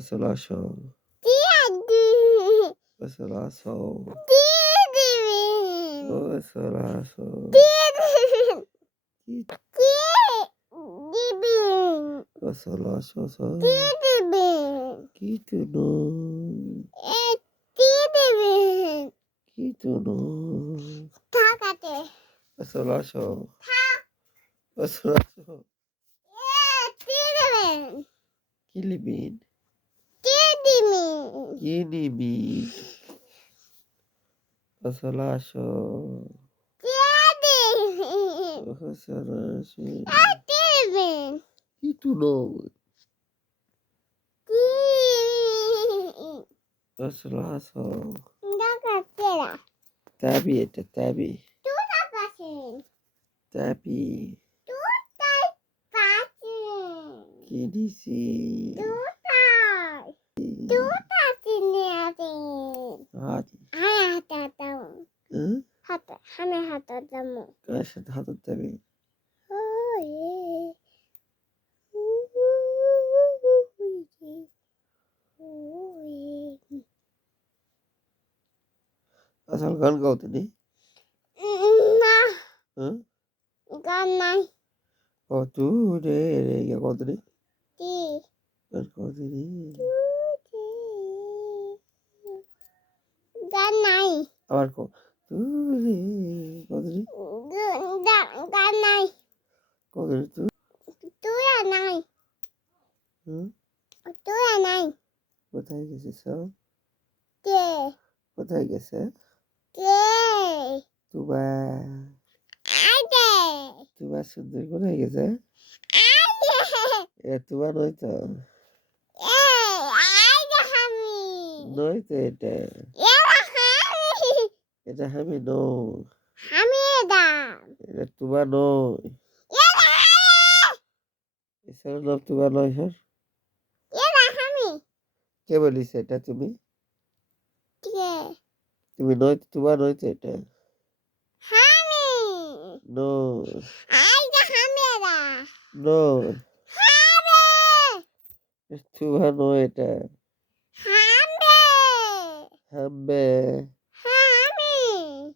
Fasolação. Tiago. Fasolação. Tiago. Fasolação. Tiago. Tiago. Fasolação. Tiago. Kituno. É Tiago. Kituno. Tagate. Fasolação. Tá. Fasolação. É Tiago. Kilibin. inimigo. bi. আসো E sih? Daddy itu dong, Da carteira. Tabi, Tapi Tu tapi. Tuh apa sih? Tapi. Tuh Que disse? Tu হ্যাঁ হামে? হাত দামু কার সাথে হাত তাবি আসল গান গাও তিনি না? গান নাই। কত রে রে কত রে কত রে গান নাই। আবার কো তু রে কত রে গান নাই কত রে তু তুই। আর নাই হুম? তুই আর নাই কোথায় গেছে সব কে কোথায় গেছে? কে তুবা। আইতে তুবা সুন্দর কোথায় গেছে? এ তুবা নয় তো? নয় তো এটা? এটা আমি নই। আমি এটা এটা তোমার নই। তোমার নয় কে বলিস এটা তুমি? তুমি নয় তোমার নয় তো এটা। No. Ay, déjame ver. No. Hambe. Tú no এটা। Hambe.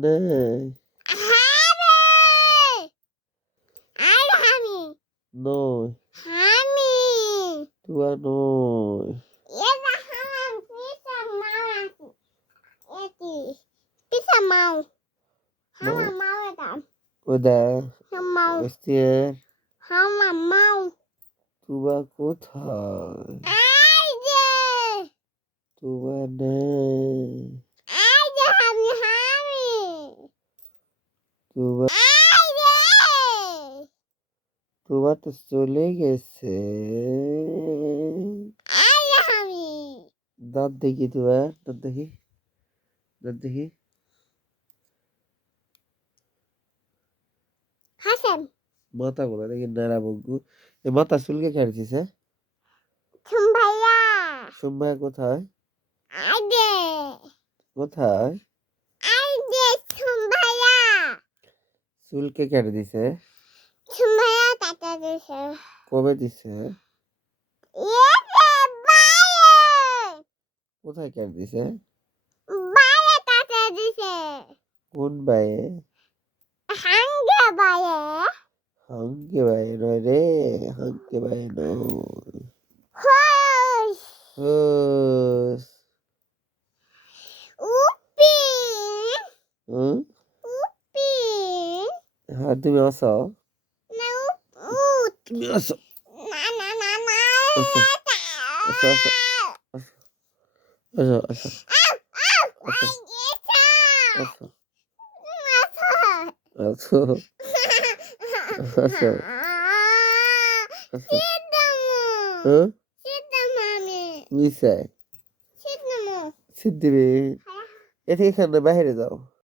নেই নয় তুই আর নয় Куда? Хамау. Где? Хамамау. Туба куда? Айде. Туба не. তুবা তুবা তো চলে গেছে দাঁত দেখি তুবা দাঁত দেখি দাঁত দেখি হাসেন মাথা গুলো দেখি নাড়া বঙ্কু এ মাথা চুলকে কাটছিস হ্যাঁ ভাইয়া কোথায় কোথায় চুল কে কেটে দিছে। সুমাইয়া কাটা দিছে। কবে দিছে? কোথায় কেটে দিছে? বাইরে কাটা দিছে। কোন বাইরে হাঙ্গে বাইরে হাঙ্গে বাইরে রে হাঙ্গে বাইরে হ্যাঁ তুমি আসো তুমি আসো আসো আসো আসো আসো আসো আসো আসো আসো হ্যাঁ সিদ্ধ মামি মিশাই সিদ্ধ মো সিদ্ধি রে এ থেকে খান না বাইরে যাও